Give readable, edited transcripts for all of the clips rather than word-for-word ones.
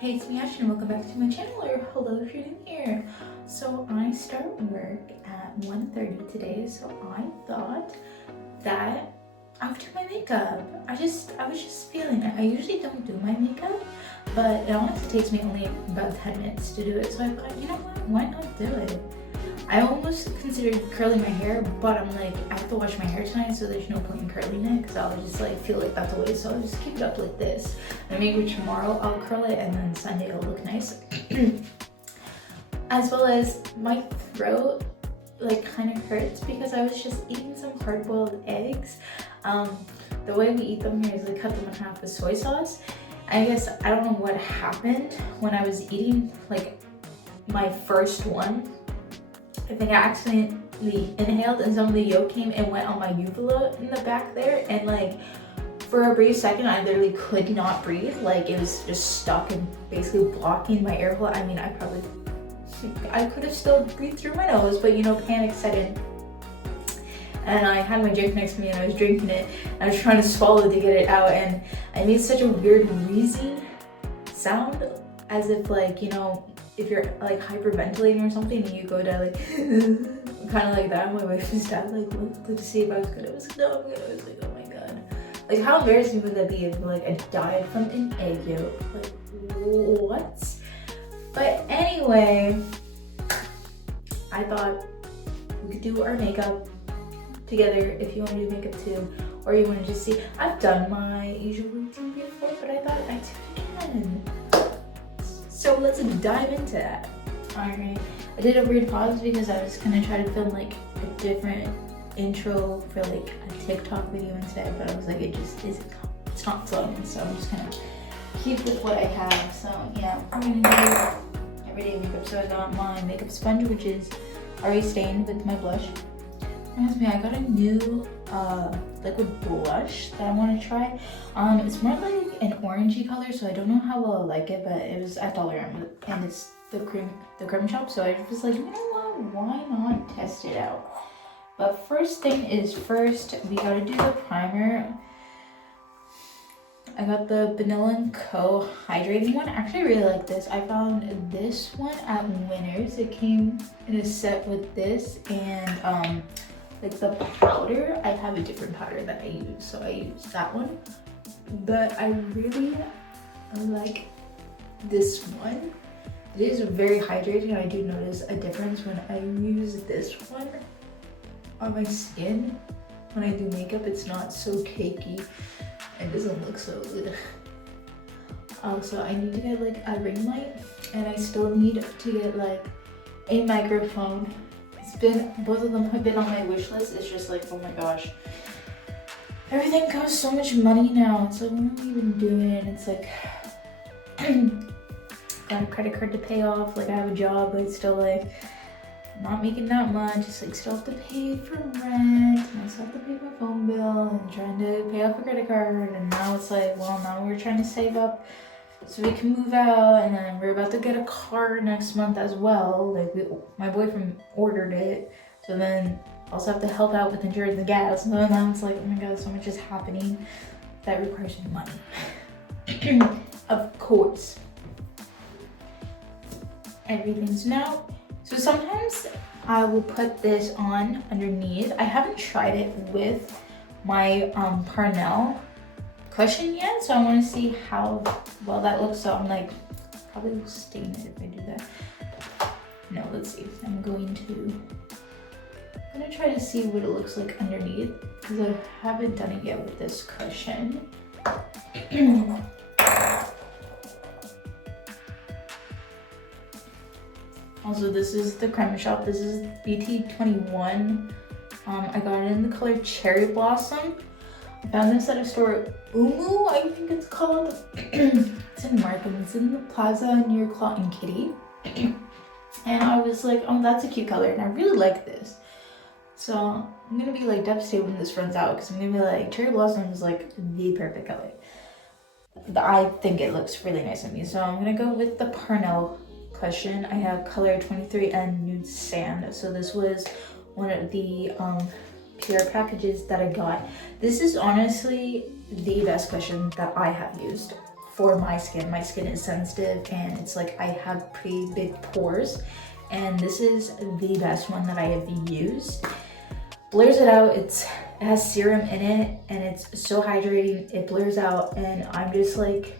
Hey, it's me Ashton, welcome back to my channel, or hello if you're new here. So I start work at 1:30 today, so I thought that I would do my makeup. I was just feeling it. I usually don't do my makeup, but it honestly takes me only about 10 minutes to do it, so I thought, you know what, why not do it? I almost considered curling my hair, but I'm like, I have to wash my hair tonight, so there's no point in curling it, because I'll just like feel like that's a waste, so I'll just keep it up like this. And maybe tomorrow I'll curl it, and then Sunday it'll look nice. As well as my throat like kind of hurts because I was just eating some hard-boiled eggs. The way we eat them here is we cut them in half with soy sauce. I guess I don't know what happened when I was eating like my first one. I think I accidentally inhaled and some of the yolk came and went on my uvula in the back there, and like for a brief second I literally could not breathe. Like it was just stuck and basically blocking my air hole. I mean, I could have still breathed through my nose, but you know, panic set in. And I had my drink next to me and I was drinking it. I was trying to swallow to get it out, and I made such a weird wheezing sound, as if like, you know, if you're like hyperventilating or something and you go down like kind of like that. My wife was down like, look to see if I was good. I was like, no, I'm good. I was like, oh my god. Like how embarrassing would that be if like I died from an egg yolk? Like what? But anyway, I thought we could do our makeup together if you want to do makeup too, or you want to just see. I've done my usual routine before, but I thought I'd do it again. So let's dive into that. Alright, I did a weird pause because I was gonna try to film like a different intro for like a TikTok video instead, but I was like, it just isn't, it's not flowing, so I'm just gonna keep with what I have. So yeah, I'm gonna do everyday makeup. So I got my makeup sponge, which is already stained with my blush. Reminds me, I got a new liquid blush that I want to try. It's more like an orangey color, so I don't know how well I like it, but it was at $1 and it's the creme shop, so I was like, you know what, why not test it out? But first thing is first, we gotta do the primer. I got the Vanilla & Co. hydrating one. I actually really like this. I found this one at Winners. It came in a set with this and like the powder. I have a different powder that I use, so I use that one. But I really like this one. It is very hydrating. I do notice a difference when I use this one on my skin. When I do makeup, it's not so cakey. It doesn't look so good. Also, I need to get like a ring light, and I still need to get like a microphone. Both of them have been on my wish list. It's just like, oh my gosh, everything costs so much money now. It's like, what am I even doing? It's like, got a credit card to pay off. Like I have a job, but it's still like not making that much. It's like still have to pay for rent, and I still have to pay my phone bill, and trying to pay off a credit card. And now it's like, well, now we're trying to save up so we can move out, and then we're about to get a car next month as well. Like my boyfriend ordered it, so then also have to help out with insurance and gas. And then it's like, oh my god, so much is happening that requires money. Of course, everything's now. So sometimes I will put this on underneath. I haven't tried it with my Parnell cushion yet, so I want to see how well that looks. So I'm like, probably will stain it if I do that. No, let's see. I'm gonna try to see what it looks like underneath, because I haven't done it yet with this cushion. Also, this is the creme shop. This is BT21. I got it in the color Cherry Blossom. I found this at a store, Umu, I think it's called. It's in Markham. It's in the plaza near Claw and Kitty. And I was like, oh, that's a cute color, and I really like this. So I'm gonna be like devastated when this runs out, because I'm gonna be like, Cherry Blossom is like the perfect color. I think it looks really nice on me, so I'm gonna go with the Parnell cushion. I have color 23 and nude sand. So this was one of the PR packages that I got. This is honestly the best cushion that I have used for my skin. My skin is sensitive and it's like I have pretty big pores, and this is the best one that I have used. Blurs it out. It has serum in it and it's so hydrating. It blurs out, and I'm just like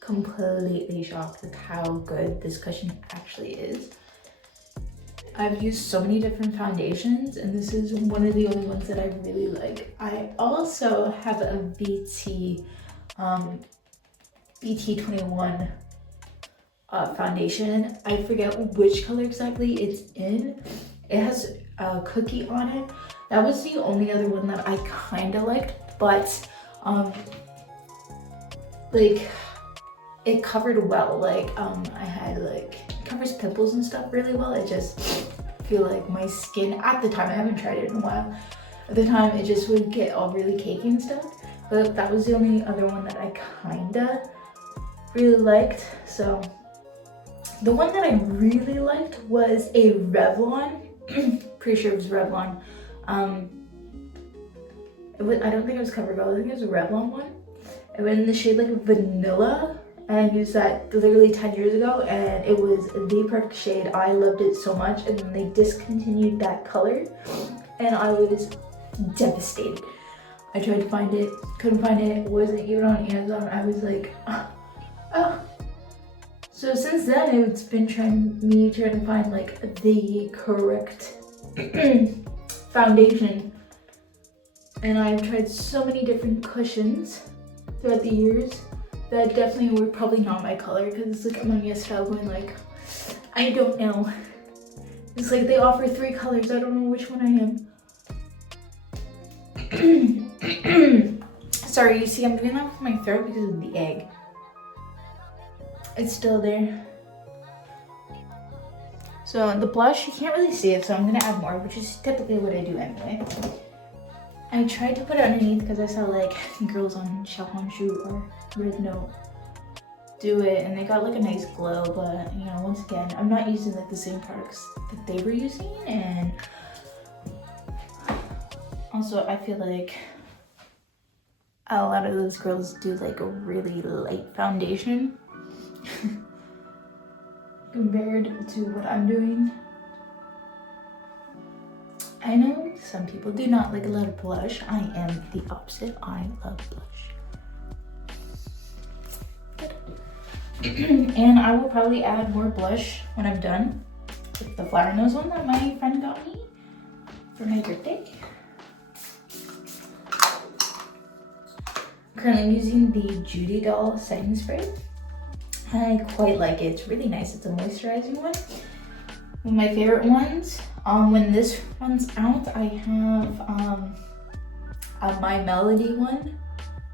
completely shocked with how good this cushion actually is. I've used so many different foundations, and this is one of the only ones that I really like. I also have a BT21 foundation. I forget which color exactly it's in. It has a cookie on it. That was the only other one that I kind of liked, but like it covered well. Like I had like, it covers pimples and stuff really well. I just feel like my skin at the time, I haven't tried it in a while, at the time it just would get all really cakey and stuff. But that was the only other one that I kinda really liked. So the one that I really liked was a Revlon. Pretty sure it was Revlon. I don't think it was CoverGirl. I think it was a Revlon one. It went in the shade like vanilla. And I used that literally 10 years ago, and it was the perfect shade. I loved it so much, and then they discontinued that color, and I was devastated. I tried to find it, couldn't find it. It wasn't even on Amazon. I was like, oh. So since then, it's been trying to find like the correct foundation, and I've tried so many different cushions throughout the years that definitely were probably not my color, because it's like I'm on your style going like, I don't know. It's like they offer 3 colors, I don't know which one I am. Sorry, you see I'm doing that with my throat because of the egg. It's still there. So the blush, you can't really see it, so I'm gonna add more, which is typically what I do anyway. I tried to put it underneath because I saw like girls on Xiaohongshu or Red Note do it, and they got like a nice glow, but you know, once again, I'm not using like the same products that they were using, and also I feel like a lot of those girls do like a really light foundation compared to what I'm doing. I know some people do not like a lot of blush. I am the opposite. I love blush. And I will probably add more blush when I'm done with the flower nose one that my friend got me for my birthday. I'm currently using the Judy Doll setting spray. I quite like it. It's really nice. It's a moisturizing one. One of my favorite ones. When this one's out, I have a My Melody one.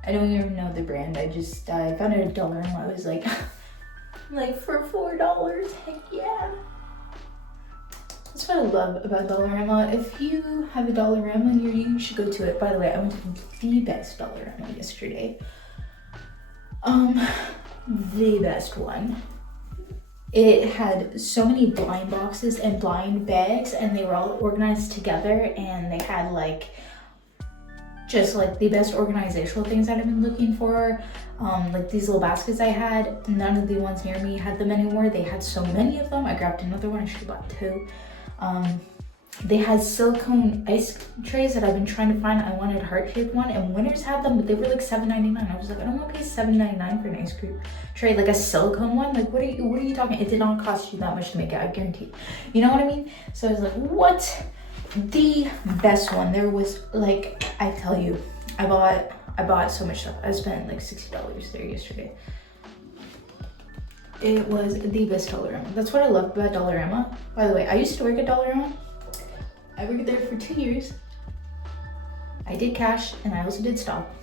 I don't even know the brand. I found it at $1. I was like, like for $4, heck yeah. That's what I love about Dollarama. If you have a Dollarama near you, you should go to it. By the way, I went to the best Dollarama yesterday. The best one. It had so many blind boxes and blind bags, and they were all organized together, and they had like just like the best organizational things that I've been looking for. Like these little baskets I had, none of the ones near me had them anymore. They had so many of them. I grabbed another one. I should have bought 2. They had silicone ice trays that I've been trying to find. I wanted a heart-shaped one, and Winners had them, but they were like $7.99. I was like, I don't want to pay $7.99 for an ice cream tray, like a silicone one. Like, what are you talking? It did not cost you that much to make it, I guarantee. You know what I mean? So I was like, what? The best one. There was like, I tell you, I bought so much stuff. I spent like $60 there yesterday. It was the best Dollarama. That's what I love about Dollarama. By the way, I used to work at Dollarama. I worked there for 2 years. I did cash, and I also did stop.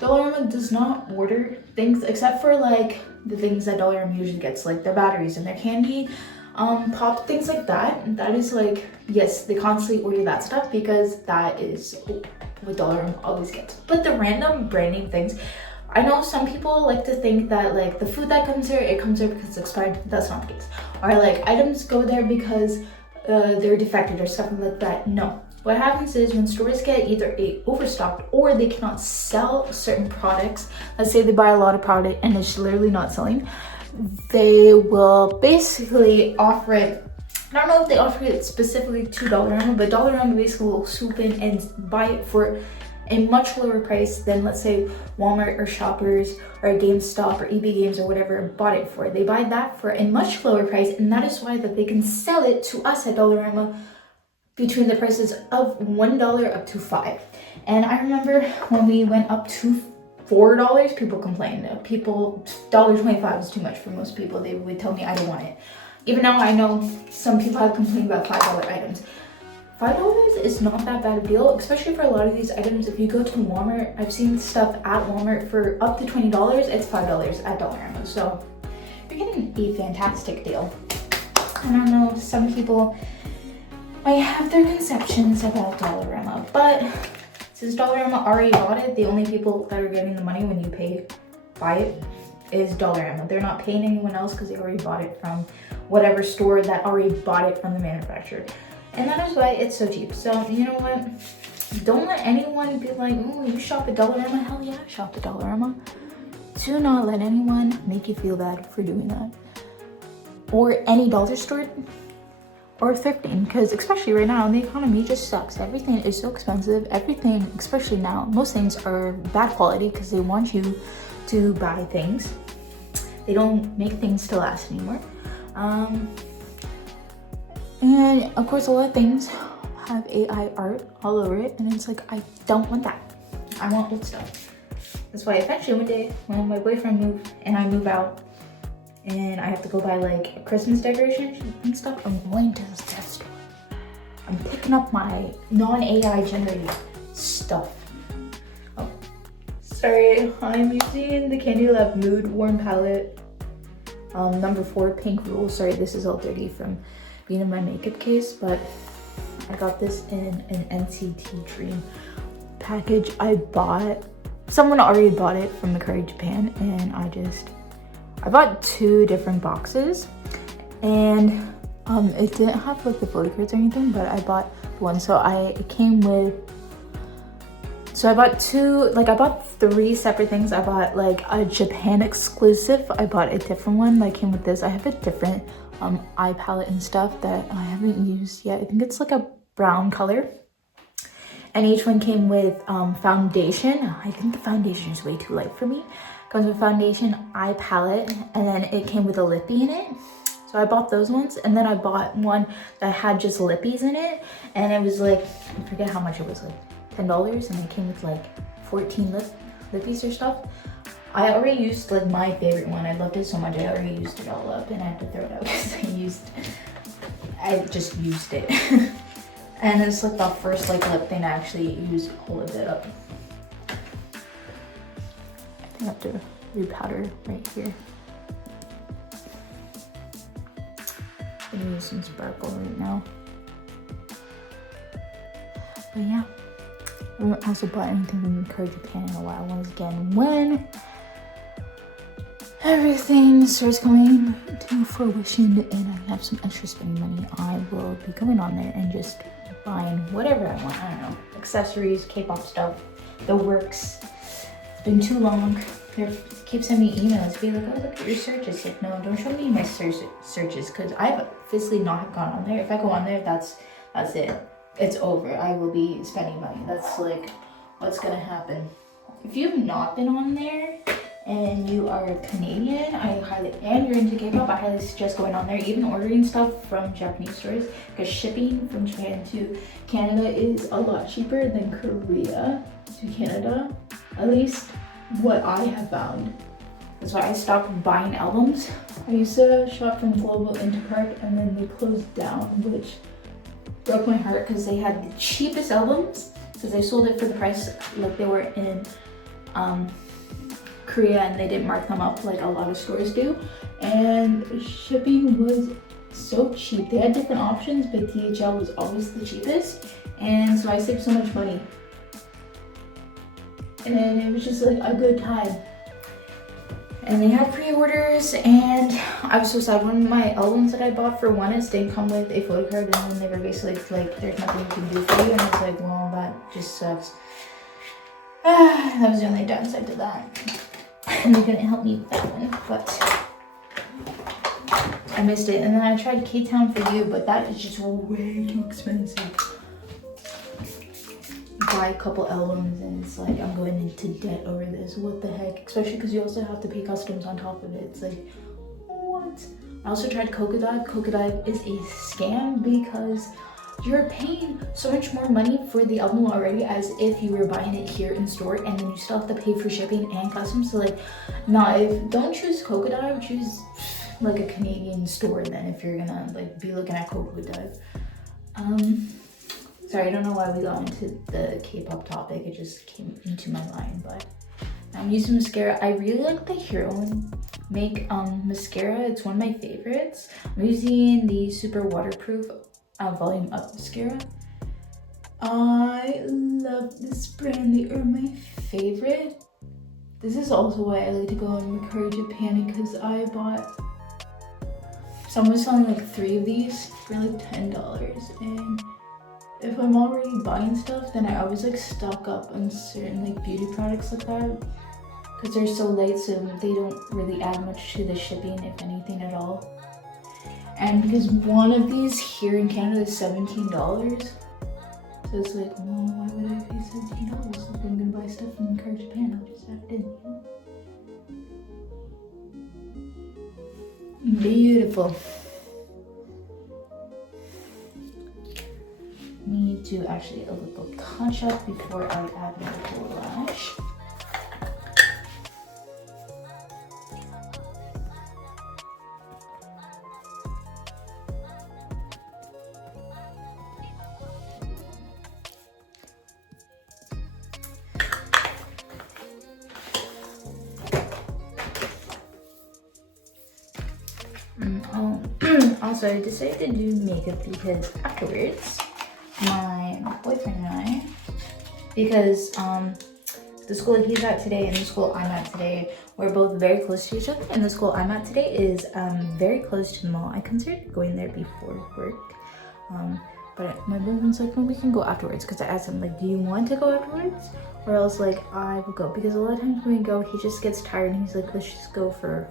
Dollarama does not order things except for like the things that Dollarama usually gets, like their batteries and their candy, pop, things like that. That is like, yes, they constantly order that stuff because that is what Dollarama always gets. But the random brand name things, I know some people like to think that like the food that comes here, it comes here because it's expired. That's not the case. Or like items go there because they're defective or something like that. No. what happens is when stores get either overstocked or they cannot sell certain products, let's say they buy a lot of product and it's literally not selling, they will basically offer it. I don't know if they offer it specifically to Dollarama, but Dollarama basically will swoop in and buy it for a much lower price than, let's say, Walmart or Shoppers or GameStop or EB Games or whatever bought it for. They buy that for a much lower price, and that is why that they can sell it to us at Dollarama between the prices of $1 up to $5. And I remember when we went up to $4, people complained. People, $1.25 is too much for most people. They would tell me I don't want it. Even now, I know some people have complained about $5 items. $5 is not that bad a deal, especially for a lot of these items. If you go to Walmart, I've seen stuff at Walmart for up to $20. It's $5 at Dollarama. So you're getting a fantastic deal. I don't know, some people might have their conceptions about Dollarama, but since Dollarama already bought it, the only people that are getting the money when you buy it is Dollarama. They're not paying anyone else because they already bought it from whatever store that already bought it from the manufacturer. And that is why it's so cheap. So you know what? Don't let anyone be like, oh, you shop at Dollarama? Hell yeah, I shop at Dollarama. Do not let anyone make you feel bad for doing that. Or any dollar store or thrifting, because especially right now, the economy just sucks. Everything is so expensive. Everything, especially now, most things are bad quality because they want you to buy things. They don't make things to last anymore. And of course, a lot of things have AI art all over it, and it's like, I don't want that. I want old stuff. That's why eventually one day when my boyfriend moved and I move out and I have to go buy like Christmas decorations and stuff, I'm going to the thrift store. I'm picking up my non-AI generated stuff. Oh, sorry, I'm using the Candy Lab Mood Warm Palette, number 4 Pink Rule. Sorry, this is all dirty from being in my makeup case, but I got this in an NCT Dream package. Someone already bought it from Mercari Japan, and I bought 2 different boxes, and it didn't have like the photo cards or anything, but I bought one. So I bought 2, like I bought 3 separate things. I bought like a Japan exclusive. I bought a different one that came with this. I have a different eye palette and stuff that I haven't used yet. I think it's like a brown color. And each one came with foundation. I think the foundation is way too light for me. Comes with foundation, eye palette, and then it came with a lippy in it. So I bought those ones, and then I bought one that had just lippies in it, and it was like, I forget how much it was, like $10, and it came with like 14 lippies or stuff. I already used like my favorite one. I loved it so much. I already used it all up, and I had to throw it out because I just used it. And it's like the first like lip thing I actually used all of it up. I have to repowder right here. I'm gonna use some sparkle right now. But yeah, I haven't also bought anything from Mercari Japan in a while. Once again, when everything starts coming to fruition and I have some extra spending money, I will be going on there and just buying whatever I want. I don't know, accessories, K-pop stuff, the works. It's been too long. They keep sending me emails, be like, oh, look at your searches. Like, no, don't show me my searches, because I've physically not gone on there. If I go on there, that's it. It's over. I will be spending money. That's like what's gonna happen. If you've not been on there and you are Canadian, and you're into K-pop, I highly suggest going on there, even ordering stuff from Japanese stores, because shipping from Japan to Canada is a lot cheaper than Korea to Canada, at least what I have found. That's why I stopped buying albums. I used to shop from Global Interpark, and then they closed down, which broke my heart because they had the cheapest albums, because they sold it for the price like they were in Korea, and they didn't mark them up like a lot of stores do. And shipping was so cheap. They had different options, but DHL was always the cheapest, and so I saved so much money. And it was just like a good time. And they had pre-orders, and I was so sad when my albums that I bought for Oneness didn't come with a photo card, and then they were basically like, there's nothing you can do for you, and I was like, well, that just sucks. That was the only downside to that. And they couldn't help me with that one, but I missed it. And then I tried K-Town for You, but that is just way too expensive. Buy a couple albums and it's like I'm going into debt over this. What the heck? Especially because you also have to pay customs on top of it. It's like, what? I also tried Cocodive. Cocodive is a scam because you're paying so much more money for the album already as if you were buying it here in store, and then you still have to pay for shipping and customs. So like, don't choose Cocodive, choose like a Canadian store then if you're gonna like be looking at Cocodive. Sorry, I don't know why we got into the K-pop topic. It just came into my mind, but I'm using mascara. I really like the Hero Make mascara. It's one of my favorites. I'm using the Super Waterproof Volume Up mascara. I love this brand. They are my favorite. This is also why I like to go on Mercari Japan, because I bought, someone was selling like 3 of these for like $10, and if I'm already buying stuff, then I always like stock up on certain like beauty products like that, because they're so light, so they don't really add much to the shipping, if anything at all. And because one of these here in Canada is $17, so it's like, well, why would I pay $17? If I'm gonna buy stuff from Mercari Japan, I'll just have it in, you know? Beautiful. Need to actually a little touch up before I add my blush. Also, I decided to do makeup because afterwards, my boyfriend and I, because the school he's at today and the school I'm at today, we're both very close to each other, and the school I'm at today is very close to the mall. I considered going there before work, but my boyfriend's like, no, we can go afterwards, because I asked him, like, do you want to go afterwards, or else like I will go, because a lot of times when we go, he just gets tired and he's like, let's just go for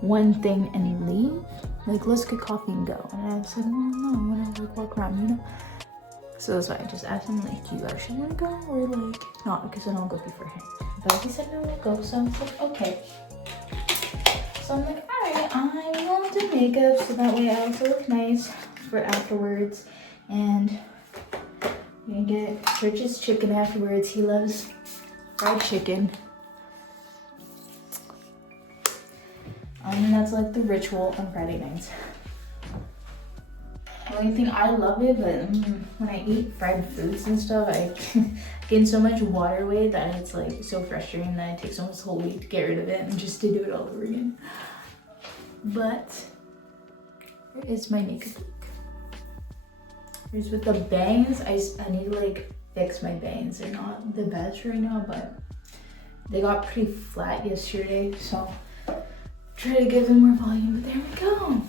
one thing and leave, like let's get coffee and go. And I was like, no, I want to like walk around, you know. So that's why I just asked him, like, do you actually want to go, or like not, because then I'll go before him. But he said no, we'll go. So I was like, okay. So I'm like, all right, I will do makeup so that way I also look nice for afterwards. And I'm gonna get Church's chicken afterwards. He loves fried chicken. And that's like the ritual on Friday nights. The only thing, I love it, but when I eat fried foods and stuff, I gain so much water weight that it's like so frustrating that it takes almost a whole week to get rid of it and just to do it all over again. But where is my makeup look? Here's with the bangs. I need to like fix my bangs. They're not the best right now, but they got pretty flat yesterday, so try to give them more volume. But there we go.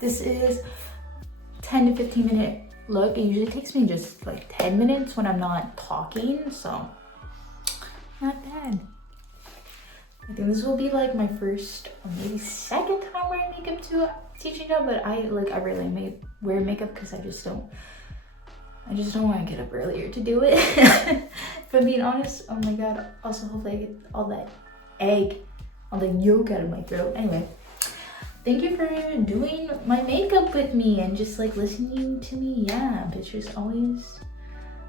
This is 10 to 15 minute look. It usually takes me just like 10 minutes when I'm not talking, so not bad. I think this will be like my first or maybe second time wearing makeup to a teaching job, but I rarely wear makeup because I just don't want to get up earlier to do it. If I'm being honest. Oh my god. Also, hopefully I get all that egg, all the yolk out of my throat. Anyway, thank you for doing my makeup with me and just like listening to me. Yeah, it's just always,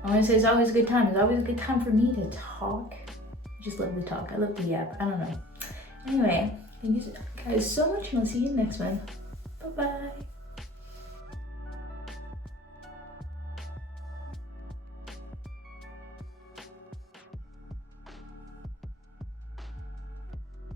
I want to say it's always a good time. It's always a good time for me to talk. I just love to talk. I love to yap. I don't know. Anyway, thank you guys so much, and I'll see you next one. Bye-bye.